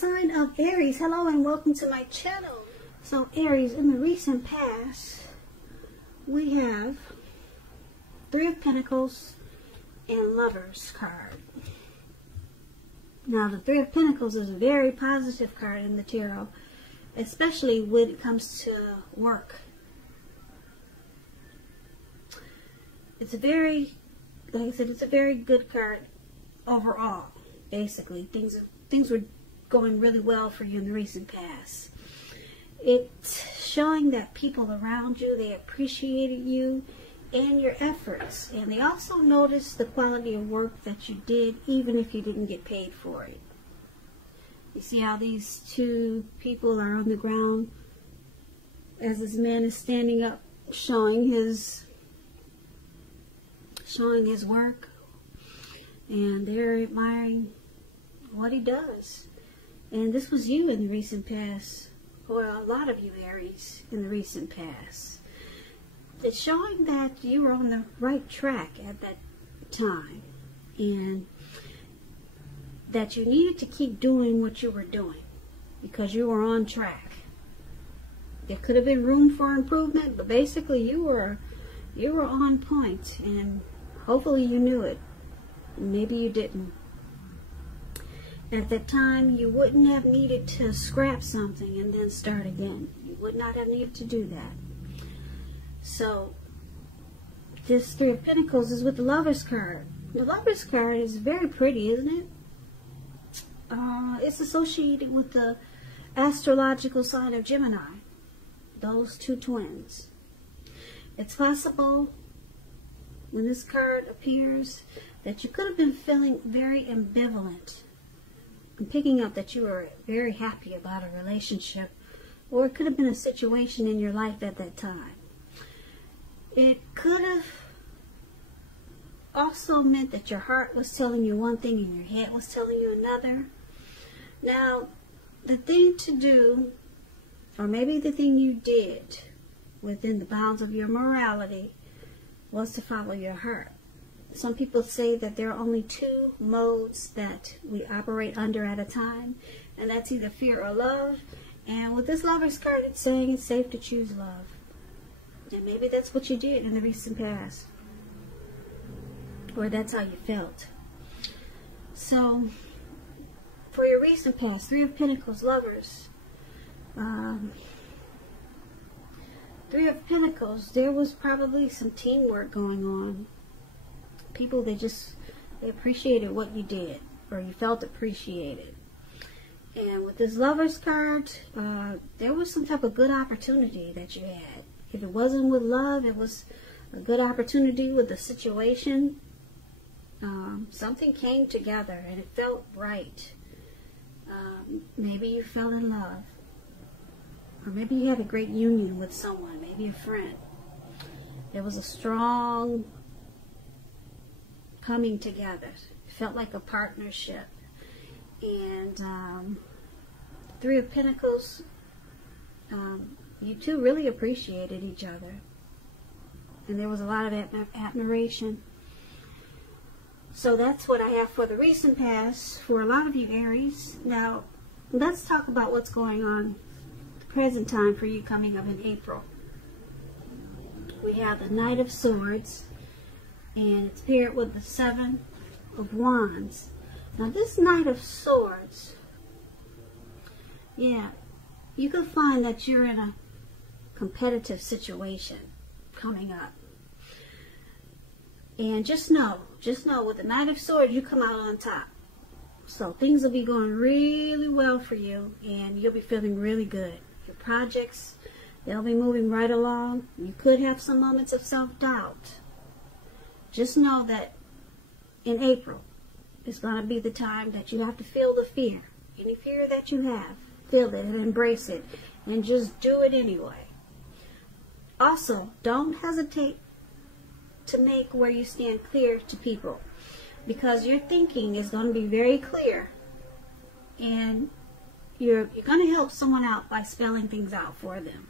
sign of Aries. Hello and welcome to my channel. So Aries, in the recent past, we have Three of Pentacles and Lovers card. Now the Three of Pentacles is a very positive card in the tarot, especially when it comes to work. It's a very, like I said, it's a very good card overall. Basically, things were going really well for you in the recent past. It's showing that people around you, they appreciated you and your efforts, and they also noticed the quality of work that you did, even if you didn't get paid for it. You see how these two people are on the ground as this man is standing up, showing his work, and they're admiring what he does. And this was you in the recent past, or a lot of you Aries in the recent past. It's showing that you were on the right track at that time, and that you needed to keep doing what you were doing because you were on track. There could have been room for improvement, but basically you were on point, and hopefully you knew it. Maybe you didn't. At that time, you wouldn't have needed to scrap something and then start again. You would not have needed to do that. So, this Three of Pentacles is with the Lovers card. The Lovers card is very pretty, isn't it? It's associated with the astrological sign of Gemini. Those two twins. It's possible, when this card appears, that you could have been feeling very ambivalent. I'm picking up that you were very happy about a relationship, or it could have been a situation in your life at that time. It could have also meant that your heart was telling you one thing and your head was telling you another. Now, the thing to do, or maybe the thing you did within the bounds of your morality, was to follow your heart. Some people say that there are only two modes that we operate under at a time, and that's either fear or love. And with this Lovers card, it's saying it's safe to choose love. And maybe that's what you did in the recent past, or that's how you felt. So, for your recent past, Three of Pentacles, Lovers, Three of Pentacles, there was probably some teamwork going on. People, they appreciated what you did, or you felt appreciated. And with this Lovers card, there was some type of good opportunity that you had. If it wasn't with love, it was a good opportunity with the situation. Something came together and it felt right. Maybe you fell in love, or maybe you had a great union with someone, maybe a friend. There was a strong coming together. It felt like a partnership. And Three of Pentacles, you two really appreciated each other, and there was a lot of admiration. So that's what I have for the recent past for a lot of you Aries. Now let's talk about what's going on the present time for you coming up in April. We have the Knight of Swords, and it's paired with the Seven of Wands. Now this Knight of Swords, yeah, you could find that you're in a competitive situation coming up. And just know with the Knight of Swords, you come out on top. So things will be going really well for you, and you'll be feeling really good. Your projects, they'll be moving right along. You could have some moments of self-doubt. Just know that in April is going to be the time that you have to feel the fear. Any fear that you have, feel it and embrace it, and just do it anyway. Also, don't hesitate to make where you stand clear to people, because your thinking is going to be very clear, and you're going to help someone out by spelling things out for them.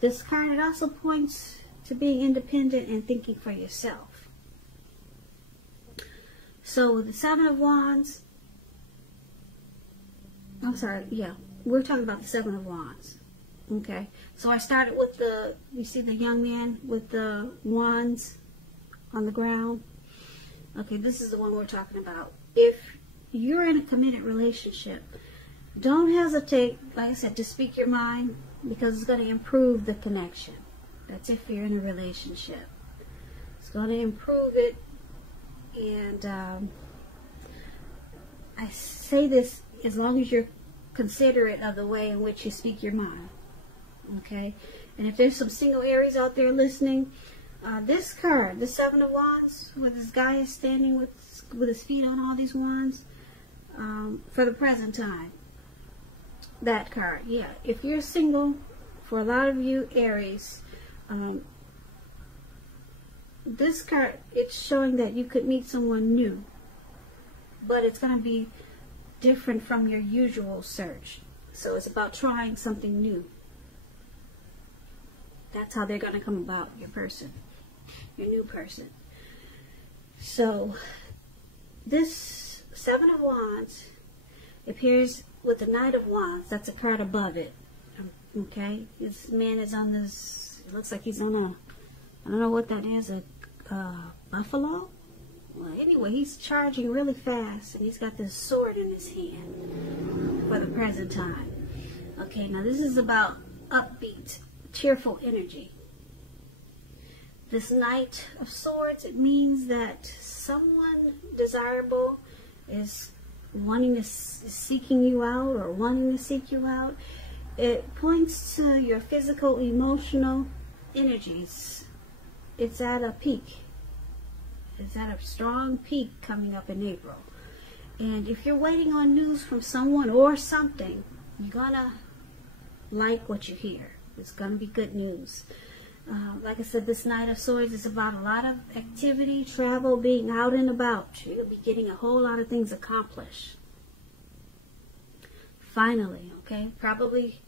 This card, it also points to being independent and thinking for yourself. So with the Seven of Wands, I'm sorry, yeah. We're talking about the Seven of Wands. Okay. So I started with you see the young man with the wands on the ground? Okay, this is the one we're talking about. If you're in a committed relationship, don't hesitate, like I said, to speak your mind, because it's going to improve the connection. That's if you're in a relationship. It's going to improve it. And I say this as long as you're considerate of the way in which you speak your mind. Okay? And if there's some single Aries out there listening, this card, the Seven of Wands, where this guy is standing with his feet on all these wands, for the present time. That card, yeah. If you're single, for a lot of you Aries, this card, it's showing that you could meet someone new, but it's going to be different from your usual search. So it's about trying something new. That's how they're going to come about, your person, your new person. So this Seven of Wands appears with the Knight of Wands. That's a card above it. Okay, this man is on this, it looks like he's on a, I don't know what that is, a buffalo? Well, anyway, he's charging really fast, and he's got this sword in his hand for the present time. Okay, now this is about upbeat, cheerful energy. This Knight of Swords, it means that someone desirable is seeking you out, or wanting to seek you out. It points to your physical, emotional energies. It's at a peak. It's at a strong peak coming up in April. And if you're waiting on news from someone or something, you're gonna like what you hear. It's gonna be good news. Like I said, this Knight of Swords is about a lot of activity, travel, being out and about. You'll be getting a whole lot of things accomplished. Finally, okay? Probably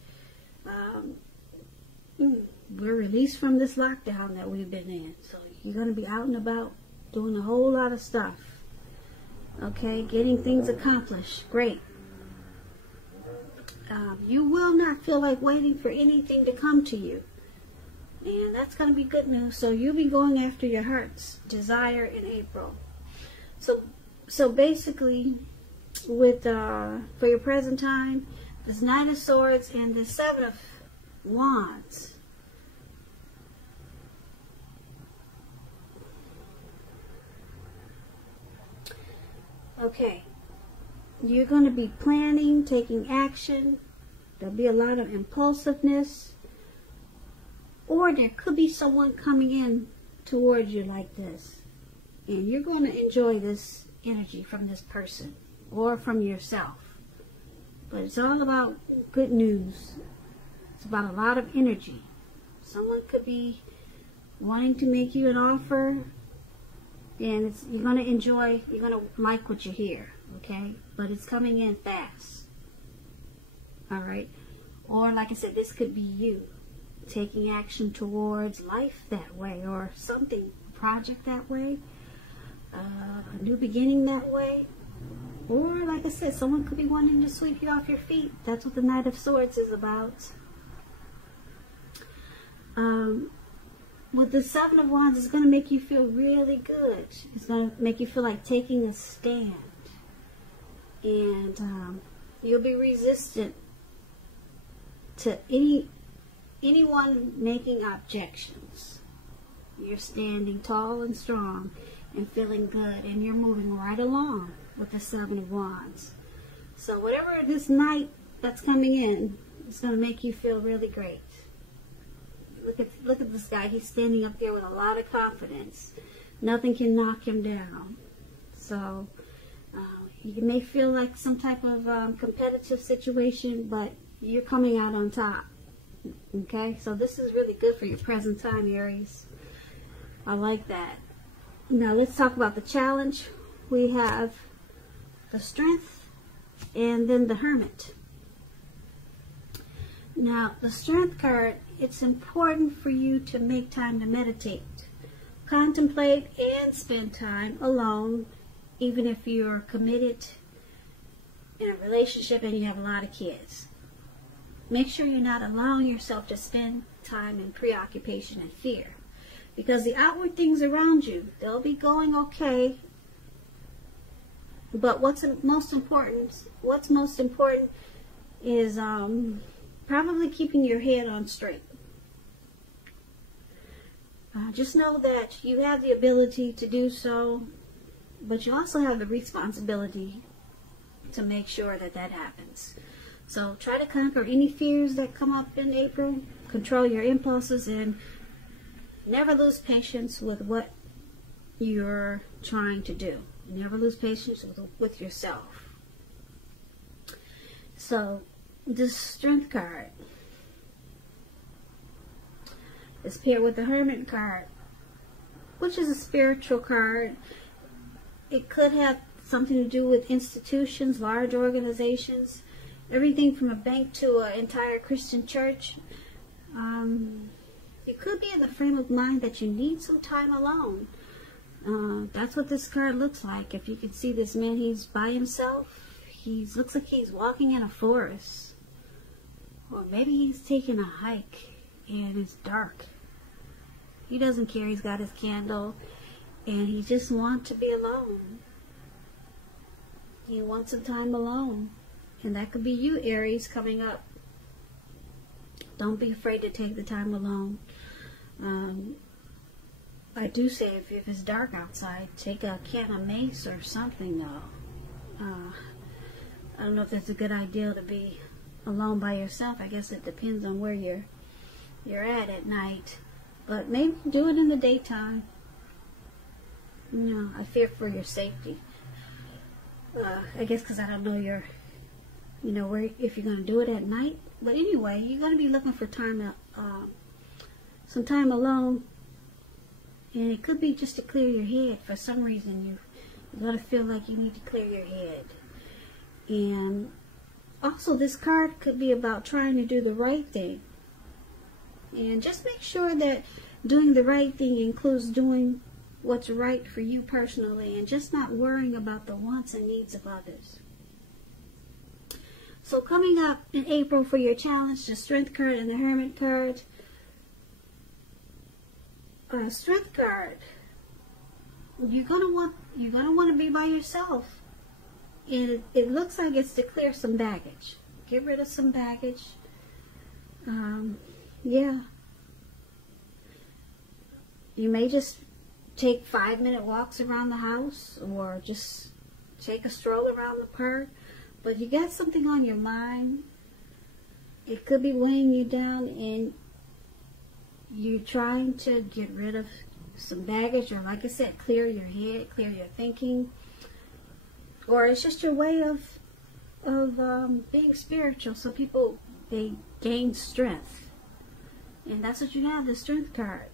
we're released from this lockdown that we've been in. So you're going to be out and about doing a whole lot of stuff. Okay? Getting things accomplished. Great. You will not feel like waiting for anything to come to you. And that's going to be good news. So you'll be going after your heart's desire in April. So basically, with for your present time, this Knight of Swords and this Seven of Wands. Okay. You're going to be planning, taking action. There'll be a lot of impulsiveness. Or there could be someone coming in towards you like this. And you're going to enjoy this energy from this person or from yourself. But it's all about good news. It's about a lot of energy. Someone could be wanting to make you an offer, and you're going to enjoy, you're going to like what you hear, okay? But it's coming in fast. Alright? Or like I said, this could be you taking action towards life that way, or something, a project that way, a new beginning that way. Or like I said, someone could be wanting to sweep you off your feet. That's what the Knight of Swords is about. With the Seven of Wands, it's going to make you feel really good. It's going to make you feel like taking a stand. And you'll be resistant to anyone making objections. You're standing tall and strong and feeling good, and you're moving right along with the Seven of Wands. So whatever this night that's coming in, it's going to make you feel really great. Look at this guy. He's standing up there with a lot of confidence. Nothing can knock him down. So you may feel like some type of competitive situation, but you're coming out on top. Okay, so this is really good for your present time, Aries. I like that. Now let's talk about the challenge. We have the Strength and then the Hermit. Now the Strength card, it's important for you to make time to meditate, contemplate, and spend time alone, even if you're committed in a relationship and you have a lot of kids. Make sure you're not allowing yourself to spend time in preoccupation and fear. Because the outward things around you, they'll be going okay. But what's most important is probably keeping your head on straight. Just know that you have the ability to do so, but you also have the responsibility to make sure that that happens. So try to conquer any fears that come up in April, control your impulses, and never lose patience with what you're trying to do. Never lose patience with yourself. So, this Strength card is paired with the Hermit card, which is a spiritual card. It could have something to do with institutions, large organizations, everything from a bank to an entire Christian church. You could be in the frame of mind that you need some time alone. That's what this card looks like. If you can see this man, he's by himself. Looks like he's walking in a forest. Or maybe he's taking a hike and it's dark. He doesn't care. He's got his candle and he just wants to be alone. He wants some time alone. And that could be you, Aries, coming up. Don't be afraid to take the time alone. I do say if it's dark outside, take a can of mace or something, though. I don't know if that's a good idea to be alone by yourself. I guess it depends on where you're at night. But maybe do it in the daytime. I fear for your safety. I guess because I don't know if you're going to do it at night. But anyway, you're going to be looking for some time alone. And it could be just to clear your head. For some reason, you're going to feel like you need to clear your head. And also, this card could be about trying to do the right thing. And just make sure that doing the right thing includes doing what's right for you personally and just not worrying about the wants and needs of others. So coming up in April for your challenge, the Strength card and the Hermit card. Strength card, you're gonna want to be by yourself, and it looks like it's to clear some baggage, get rid of some baggage. Yeah, you may just take 5-minute walks around the house, or just take a stroll around the park. But you got something on your mind. It could be weighing you down, and you're trying to get rid of some baggage, or like I said, clear your head, clear your thinking. Or it's just your way of being spiritual. So people, they gain strength. And that's what you have, the Strength card.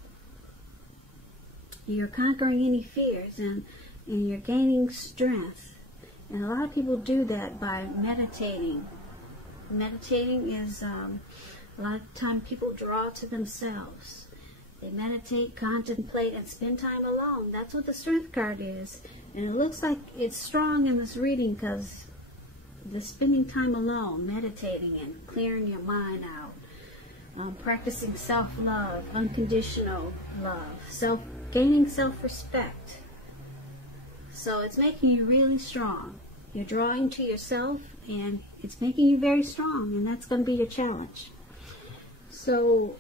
You're conquering any fears, and you're gaining strength. And a lot of people do that by meditating. Meditating is, a lot of time people draw to themselves. They meditate, contemplate, and spend time alone. That's what the Strength card is. And it looks like it's strong in this reading because the spending time alone, meditating and clearing your mind out, practicing self-love, unconditional love, gaining self-respect. So it's making you really strong. You're drawing to yourself, and it's making you very strong, and that's going to be your challenge. So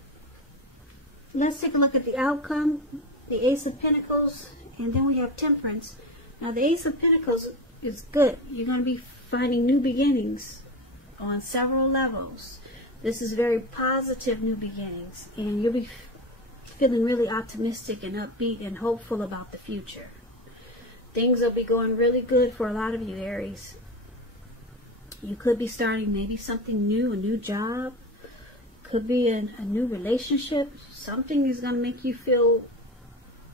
let's take a look at the outcome, the Ace of Pentacles, and then we have Temperance. Now the Ace of Pentacles is good. You're going to be finding new beginnings on several levels. This is very positive new beginnings, and you'll be feeling really optimistic and upbeat and hopeful about the future. Things will be going really good for a lot of you, Aries. You could be starting maybe something new, a new job. Could be a new relationship. Something is going to make you feel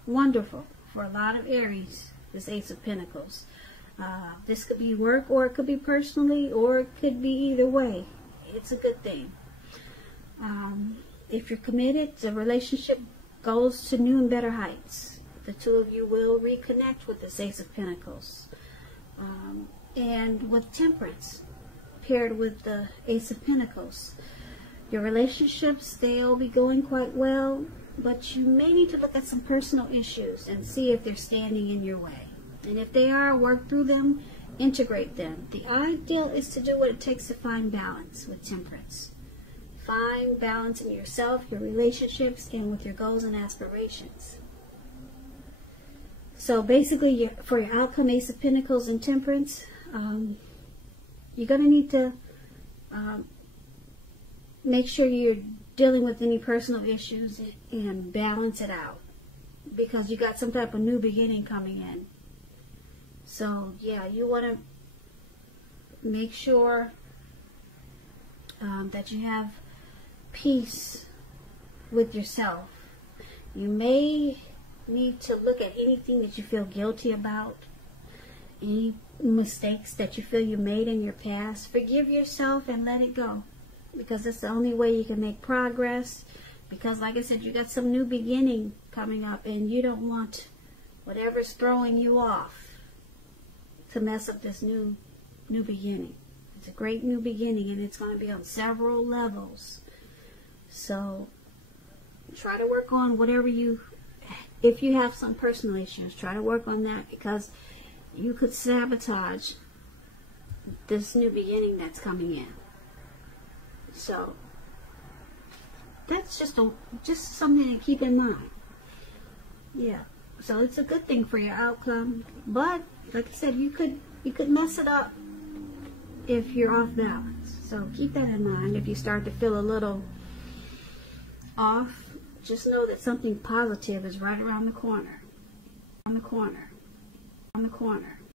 wonderful for a lot of Aries, this Ace of Pentacles. This could be work, or it could be personally, or it could be either way. It's a good thing. If you're committed, the relationship goes to new and better heights. The two of you will reconnect with this Ace of Pentacles. and with Temperance paired with the Ace of Pentacles. Your relationships, they'll be going quite well, but you may need to look at some personal issues and see if they're standing in your way. And if they are, work through them, integrate them. The ideal is to do what it takes to find balance with Temperance. Find balance in yourself, your relationships, and with your goals and aspirations. So basically, for your outcome, Ace of Pentacles and Temperance, you're going to need to make sure you're dealing with any personal issues and balance it out, because you got some type of new beginning coming in. So yeah, you want to make sure that you have peace with yourself. You may need to look at anything that you feel guilty about, any mistakes that you feel you made in your past. Forgive yourself and let it go, because that's the only way you can make progress. Because like I said, you got some new beginning coming up, and you don't want whatever's throwing you off to mess up this new beginning. It's a great new beginning, and it's going to be on several levels. So try to work on whatever if you have some personal issues, try to work on that, because you could sabotage this new beginning that's coming in. So that's just something to keep in mind. Yeah. So it's a good thing for your outcome, but like I said, you could mess it up if you're off balance. So keep that in mind. If you start to feel a little off, just know that something positive is right around the corner. On the corner.